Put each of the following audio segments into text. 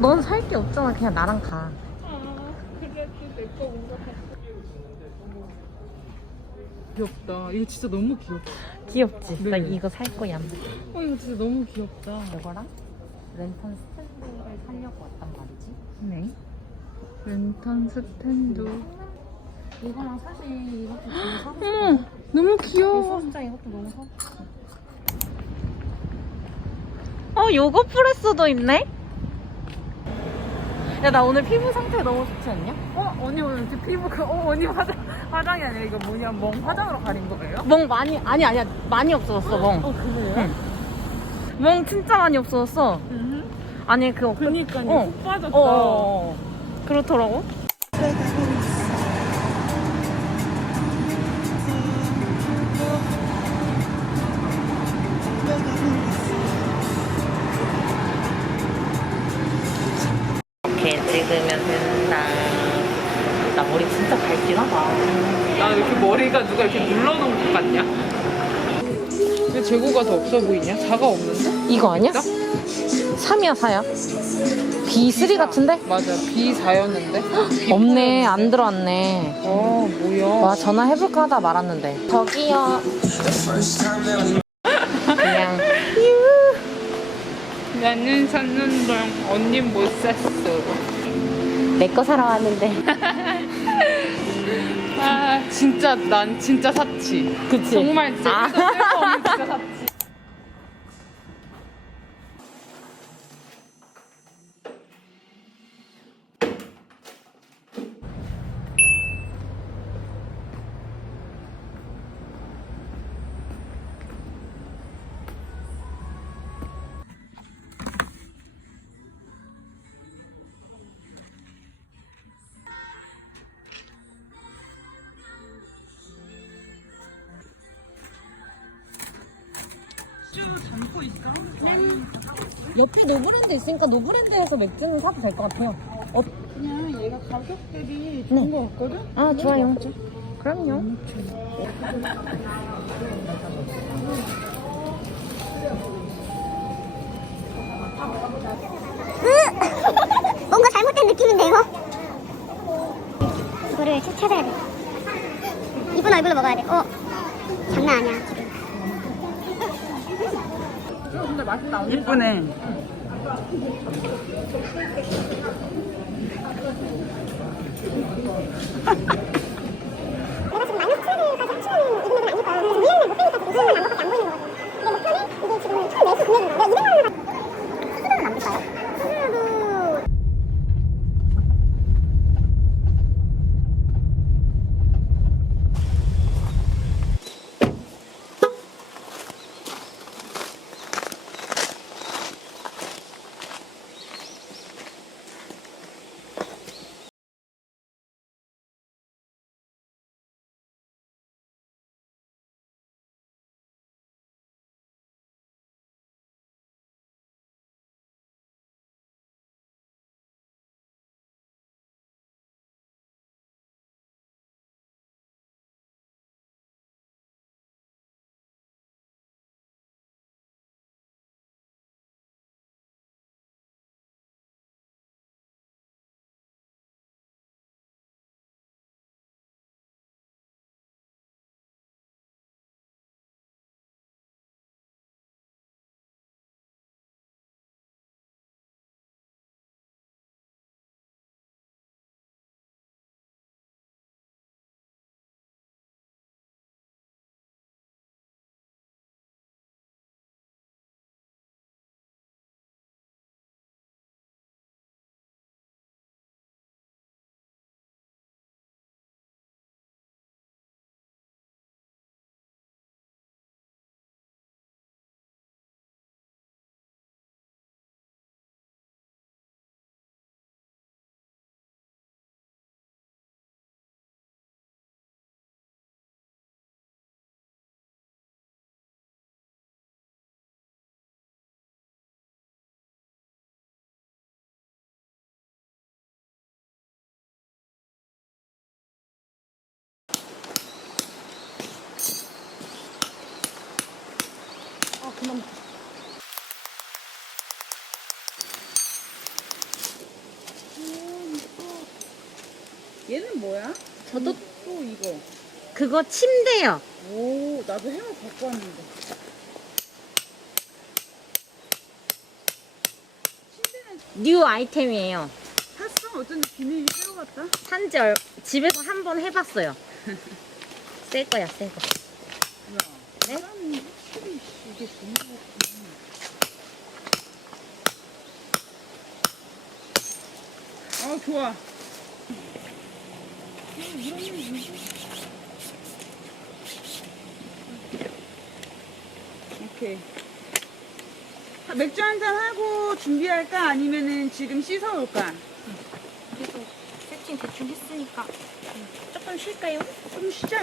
넌 살 게 없잖아. 그냥 나랑 가. 아, 그래도 내거 뭔가 귀엽다. 이거 진짜 너무 귀엽다. 귀엽지? 나 네. 이거 살 거야. 어, 이거 진짜 너무 귀엽다. 이거랑 랜턴 스탠드를 살려고 왔단 말이지. 네. 랜턴 스탠드. 이거랑 사실 이것도 너무 사고 싶어. 어머, 너무 귀여워. 소스장 이것도 너무 사고 싶어. 어, 요거 프레스도 있네? 야, 나 오늘 피부 상태 너무 좋지 않냐? 어, 언니 오늘 이렇게 피부가, 어, 언니 화장, 화장이 아니라 이거 뭐냐, 멍 화장으로 가린 거예요? 멍 많이, 아니, 아니야. 많이 없어졌어, 멍. 어, 그래요? 응. 멍 진짜 많이 없어졌어. 음. 아니, 그, 그니까요. 어. 푹 빠졌다. 어, 어, 어. 그렇더라고. 찍으면 된다. 나 머리 진짜 밝긴 하다. 나 이렇게 머리가 누가 이렇게 눌러놓은 것 같냐? 왜 재고가 더 없어 보이냐? 자가 없는데? 이거 아니야? 진짜? 3이야, 4야? B3 같은데? 맞아, B4였는데? 없네, 안 들어왔네. 어, 뭐야. 와, 전화해볼까 하다 말았는데. 저기요. 그냥. 나는 샀는데 언니 못 샀어. 내 거 사러 왔는데. 아, 진짜 난 진짜 샀지. 그치? 정말 진짜 아. 쓸모없는 진짜 샀지. 담고 있어? 옆에 노브랜드 있으니까 노브랜드에서 맥주는 사도 될 것 같아요. 어, 그냥 얘가 가격들이 네. 좋은 거 같거든? 아, 좋아요. 그럼요. 뭔가 잘못된 느낌인데 이거? 이거를 책 찾아야 돼. 이쁜 얼굴로 먹어야 돼. 어, 장난 아니야 맛있다. 이쁘네. 한번 얘는 뭐야? 저도 또 이거 그거 침대요. 오 나도 해먹 갖고 왔는데 뉴 아이템이에요. 샀어? 어쩐지 비닐이 새로 같다 산지 얼... 집에서 한 번 해봤어요. 새 거야, 새 거. 이게 좋은 거. 아, 좋아. 오케이. 아, 맥주 한잔 하고 준비할까? 아니면은 지금 씻어올까? 그래도 세팅 대충 했으니까 조금 쉴까요? 좀 쉬자.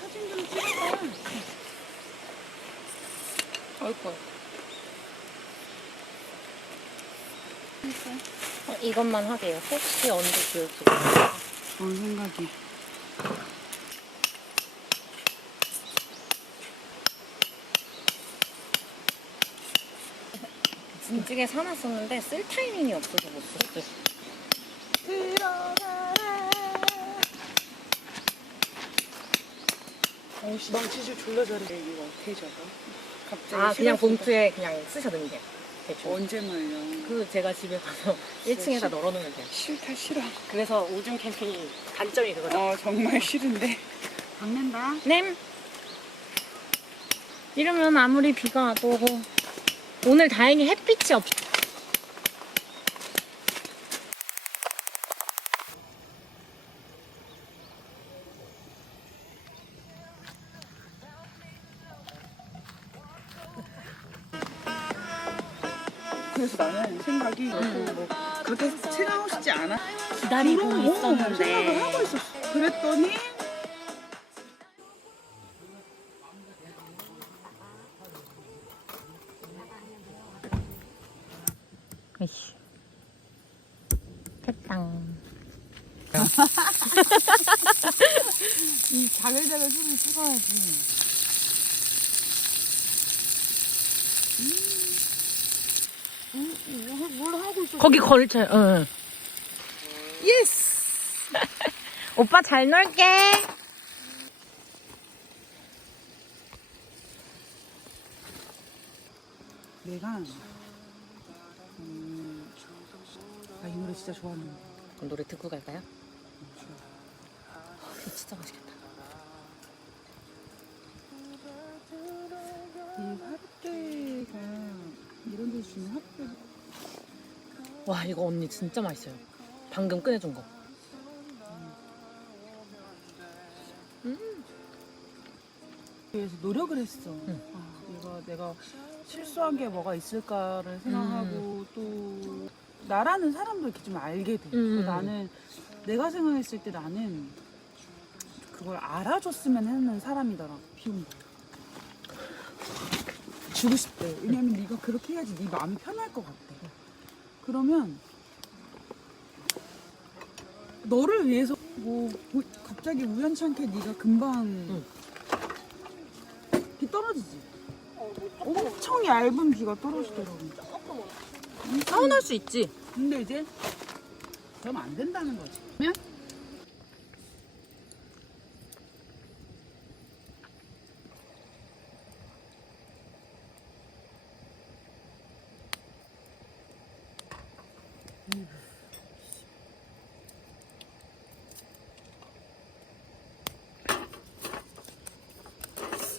사진 좀 찍어봐. 어이구. 어, 이것만 하게요. 혹시 언제 지울지. 뭔 생각이? 진즉에 사놨었는데 쓸 타이밍이 없어서 못 썼죠. 어씨, 망치질 졸라 잘해. 이거 어떻게 잡아? 갑자기 아, 그냥 싫어서 봉투에 그냥 쓰셔도 돼요. 대충. 언제 말려? 그 제가 집에 가서 1층에다 싫- 널어놓으면 돼요. 싫다 싫어. 그래서 오줌 캠핑이 단점이 그거죠. 어 정말 싫은데. 박는다. 네. 이러면 아무리 비가 와도 오늘 다행히 햇빛이 없. 생각이 뭐 그렇게 생각하고 싶지 않아. 기다리고 그런 거 생각을 있었는데 하고 있었어. 그랬더니 이씨. 패땅. 이 자글자글 소리를 찍어야지. 음. 음, 뭘 하고 있어? 거기 걸쳐요. 응. 예스. 오빠 잘 놀게. 내가 음, 아, 이 노래 진짜 좋아하는 그럼 노래 듣고 갈까요? 아, 이거 진짜 맛있겠다. 이 화롯대가 이런 데서 주는 화롯대 와 이거 언니 진짜 맛있어요. 방금 꺼내준 거. 위해서 노력을 했어. 아, 이거 내가 실수한 게 뭐가 있을까를 생각하고 또 나라는 사람도 이렇게 좀 알게 돼. 음. 나는 내가 생각했을 때 나는 그걸 알아줬으면 하는 사람이더라. 비운 거. 주고 싶대. 왜냐면 네가 그렇게 해야지 네 마음이 편할 것 같대. 그러면 너를 위해서 뭐뭐 갑자기 우연찮게 네가 금방 응. 비 떨어지지. 엄청 얇은 비가 떨어지더라고. 서운할 수 있지. 근데 이제 그러면 안 된다는 거지. 그러면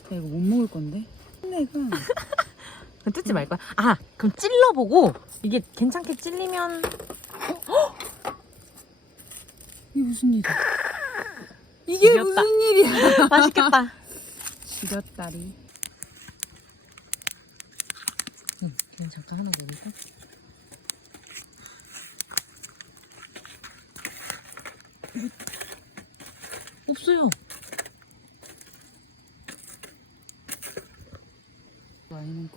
나 이거 못 먹을 건데. 내가 그럼 뜯지 말 거야. 아 그럼 찔러보고 이게 괜찮게 찔리면 이게 무슨 일이야? 이게 지렸다. 무슨 일이야? 맛있겠다. 지렸다리. 응, 그냥 잠깐 하나 먹이고. 없어요. 와인은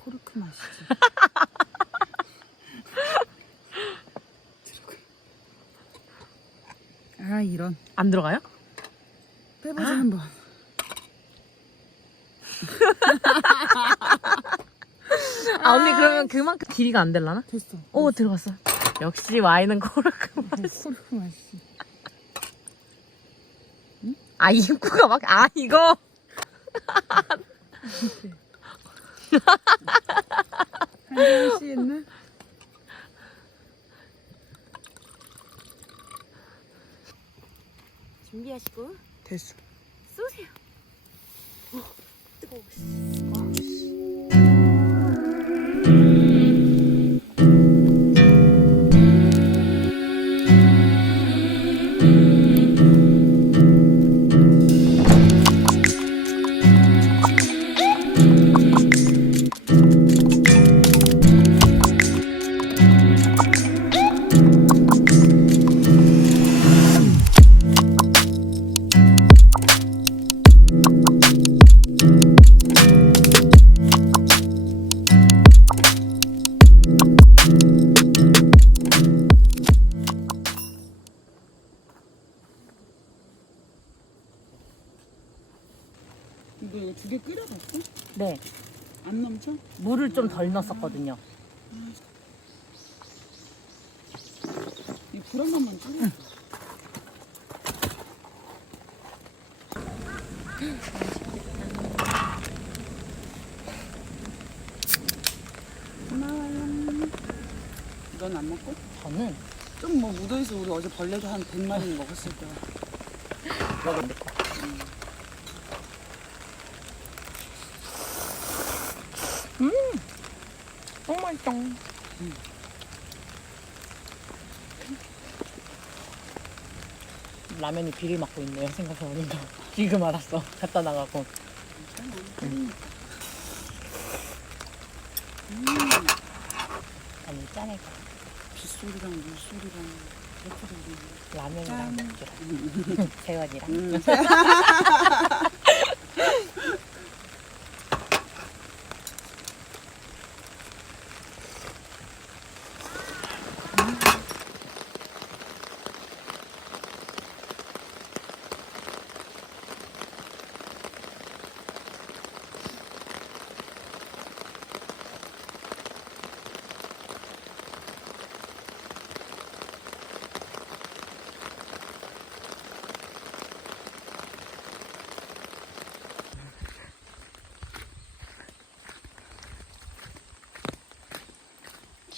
아 이런. 안 들어가요? 빼보자 한번. 아 언니 그러면 그만큼 길이가 안 될라나? 됐어. 오 들어갔어. 역시 와인은 코르크 맛. 코르크 맛이. 아 입구가 막 아 이거 한정 씨 있나? 준비하시고 됐어. 쏘세요. 이거 네 안 넘쳐? 물을 좀 덜 넣었었거든요. 이불한 번만 줄여. 고마워요. 넌 안 먹고? 저는 좀 뭐 묻어있어. 우리 어제 벌레도 한 100마리 먹었을 거야. 먹었는데. 음, 너무 맛있다. 라면이 비를 맞고 있네요. 생각해보니까 지금 알았어. 갖다 나가고. 아니 짠해. 빗소리랑 물소리랑 그렇게 들리네. 라면이랑 짠. 맥주랑 세원이랑. 음.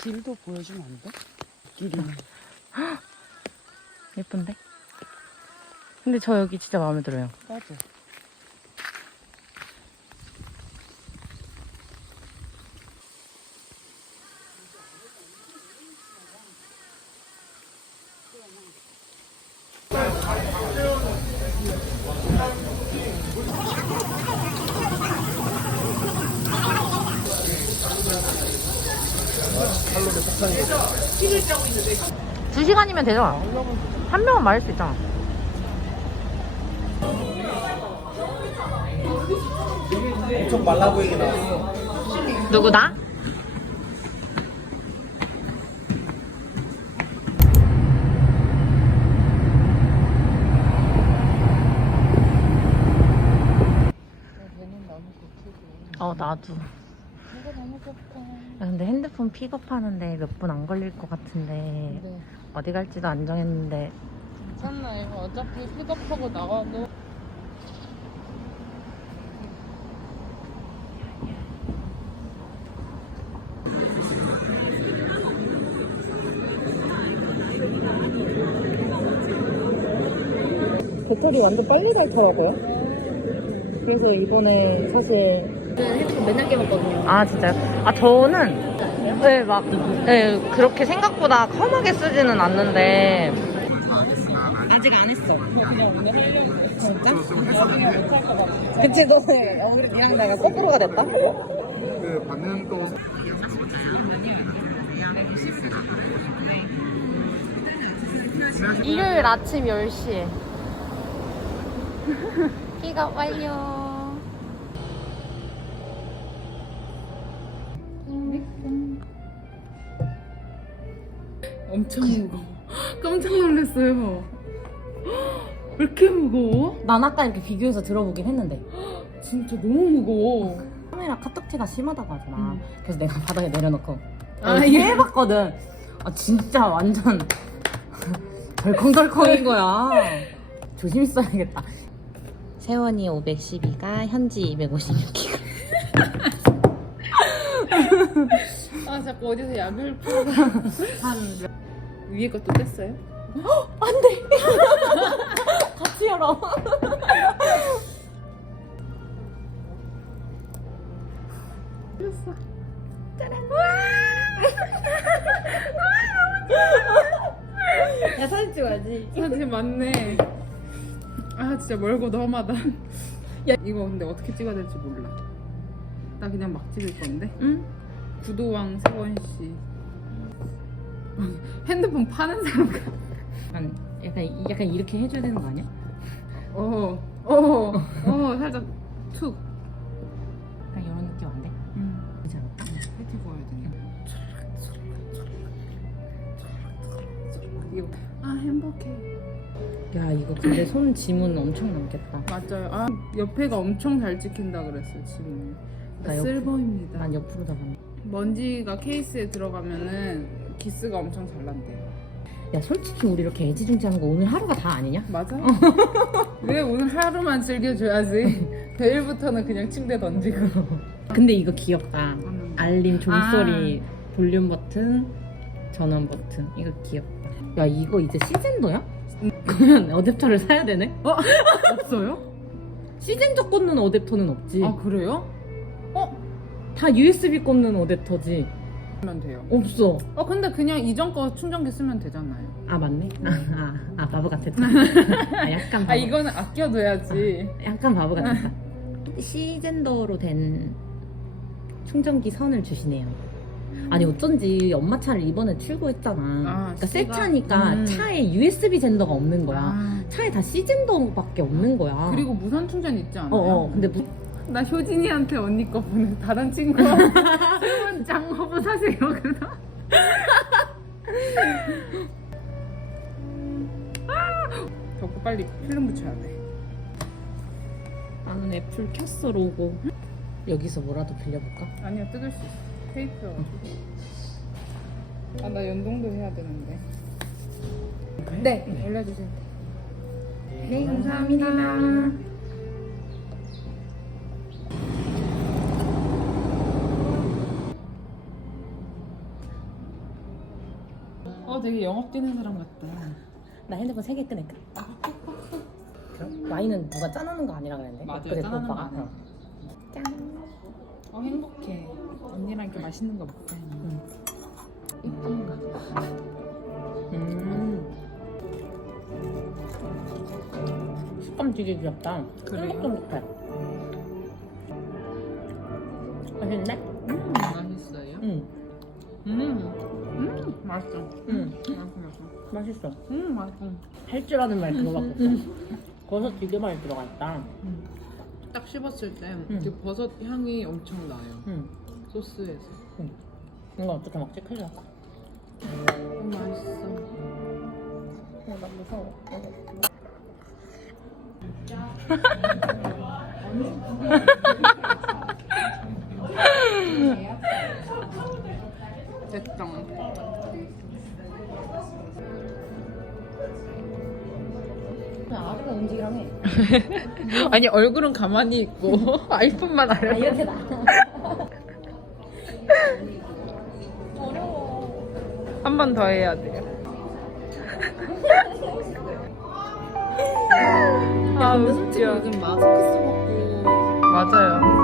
길도 보여주면 안 돼? 길이. 예쁜데? 근데 저 여기 진짜 마음에 들어요. 맞아. 두 시간이면 되잖아. 한 명은 마실 수 있잖아. 엄청 말라 보이게 나왔어. 누구다? 어 나도. 야, 근데 핸드폰 픽업하는데 몇 분 안 걸릴 것 같은데 네. 어디 갈지도 안 정했는데 괜찮나 이거 어차피 픽업하고 나가도 배터리 완전 빨리 닳더라고요. 그래서 이번에 사실 맨날 깨봤거든요. 아 진짜요? 아 저는 네막 네, 그렇게 생각보다 험하게 쓰지는 않는데 아직 안 했어. 그냥 오늘 하려고. 진짜? 그치 너네 우리 니랑 내가 거꾸로가 됐다. 그 받는 또 일요일 아침 10시에 픽업 완료 엄청 무거워. 깜짝 놀랐어요. 왜 이렇게 무거워? 난 아까 이렇게 비교해서 들어보긴 했는데 진짜 너무 무거워. 카메라 카톡티가 심하다고 하잖아. 그래서 내가 바닥에 내려놓고 아, 아, 예. 해봤거든. 아 진짜 완전 덜컹덜컹인 거야. 조심히 써야겠다. 세원이 512가 현지 256기가. 아 자꾸 어디서 약을 풀어. 한 위에 것도 뗐어요? 같이 열어. 야 사진 찍어야지. 사진 맞네. 아 진짜 멀고도 험하다. 야 이거 근데 어떻게 찍어야 될지 몰라. 나 그냥 막 찍을 건데. 응? 구도왕 세원 씨. 핸드폰 파는 사람 같아. 약간 약간 약간 이렇게 해줘야 되는 거 아니야? 어, 어, 어, 살짝 툭. 약간 이런 느낌 안 돼? 음, 괜찮아. 패티 구워야 되네. 이거 아 행복해. 야 이거 근데 손 지문 엄청 남겠다. 맞아요. 아 옆에가 엄청 잘 찍힌다 그랬어 지금. 나 옆- 실버입니다. 난 옆으로 다 봤네. 먼지가 케이스에 들어가면은 기스가 엄청 잘 난대요. 야 솔직히 우리 이렇게 애지중지하는 거 오늘 하루가 다 아니냐? 맞아? 왜 오늘 하루만 즐겨줘야지. 내일부터는 그냥 침대 던지고. 근데 이거 귀엽다. 음. 알림 종소리 볼륨 버튼 전원 버튼 이거 귀엽다. 야 이거 이제 시즌더야? 그러면 어댑터를 사야 되네? 어? 없어요? 시즌저 꽂는 어댑터는 없지. 아 그래요? 어? 다 USB 꽂는 어댑터지. 하면 돼요. 없어. 어 근데 그냥 이전 거 충전기 쓰면 되잖아요. 아 맞네. 아, 아, 아 바보 같았다. 아 약간 바보. 아 이거는 아껴둬야지. 약간 바보 같았다. 시즌더로 된 충전기 선을 주시네요. 아니 어쩐지 엄마 차를 이번에 출고했잖아. 그러니까 새 씨가? 차니까 음. 차에 USB 젠더가 없는 거야. 아, 차에 다 C젠더밖에 없는 거야. 그리고 무선 충전 있지 않아요? 어, 어. 근데 무... 나 효진이한테 언니 거 보내 다른 친구가 세번 짱허브 사세요 그래서. 덕구 빨리 필름 붙여야 돼. 나는 애플 켰어 로고. 여기서 뭐라도 빌려볼까? 아니야 뜯을 수 있어. 테이프여가지고. 아나 연동도 해야 되는데. 네? 올려주세요. 네 감사합니다. 되게 영업 뛰는 사람 같다 나 핸드폰 3개 끄낼까? 그럼? 와인은 누가 짜놓는 거 아니라 그랬는데? 맞아요, 엊그제 그 짜놓는 거 오빠가. 아니야. 어. 짠. 어 행복해 언니랑 이렇게 맛있는 거 먹자 응. 이쁜가 음. 식감 되게 귀엽다. 그래요? 쫀득쫀득해. 맛있는데? 음 맛있어요? 응. 음, 음 맛있어 응. 맛있어 맛있어. 음 맛있어 할 줄 아는 말 없어. 버섯 되게 많이 들어가 있다. 딱 씹었을 때 음. 이렇게 버섯 향이 엄청 나요 응. 소스에서 이거 어떻게 먹지? 큰일 났다. 음, 맛있어 어, 나 무서워. 해. 아니 얼굴은 가만히 있고 아이폰만 아, 알려 이렇게 나. 한 번 더 해야 돼요. 아 웃겨. 요즘 마스크 써먹고 맞아요